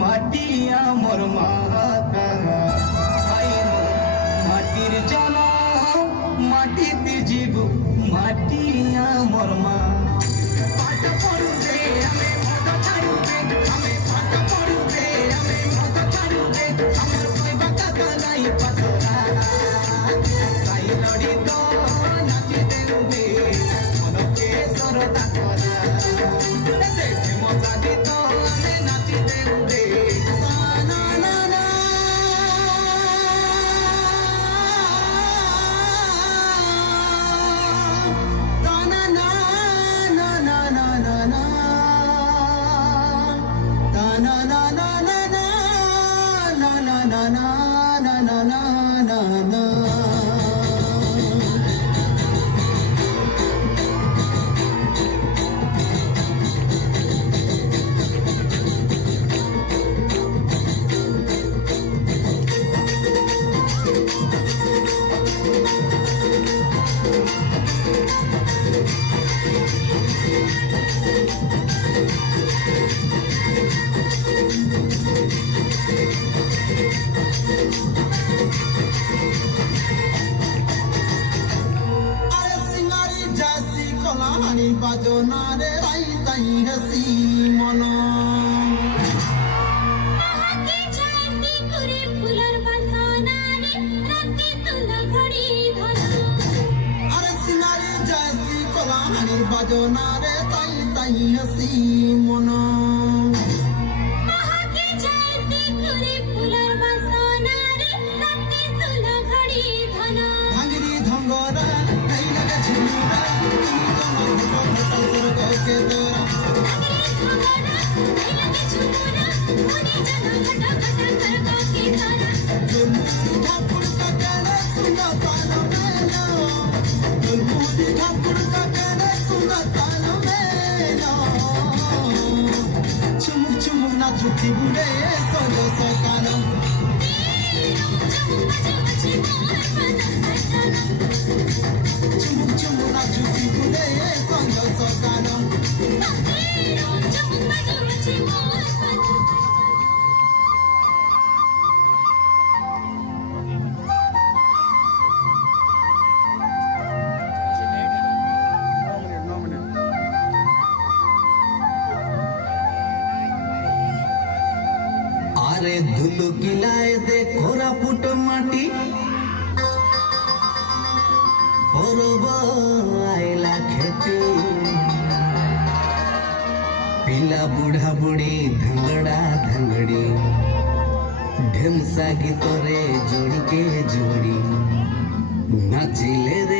মাটি আমার মাতা মাটির জ্বালা মাটিতে জীব মাটি আমার মা পাঠ পড়ুবে আমি মত ছাড়ুবে আমি পাঠ পড়ুবে আমি মত ছাড়ুবে আমার কইবা কথা নাই পাতলা তাই লড়ি তো নাচি দেউবে মনকে সরদা করা দেখে মজা দিত আমি নাচি দেউবে না না না হানি বাজনা রে রাই তাই হাসি মন আরে সিনারে যাসি কলা হানি বাজনা রে তাই তাই হাসি মন ভাঙিরি ধঙ্গরা এই লাগে ঝুমুরা के दौरा ठाकुर का कहना सुना ताना मैना बुलबुली ठाकुर का कहना सुना ताना मैना चुमुक चुमुक ना झूठी बुरे सोलो सोकानो चुमुक चुमुक ना झूठी बुरे सोलो सोकानो আরে ধুলো কিলায় দে কোরাপুট মাটি পরব আইলা খেতে পিলা বুড়া বুড়ি ধাঙ্গড়া ধাঙ্গড়ি ঢেমসা গীতরে জড়িকে জড়ি নাচিলে রে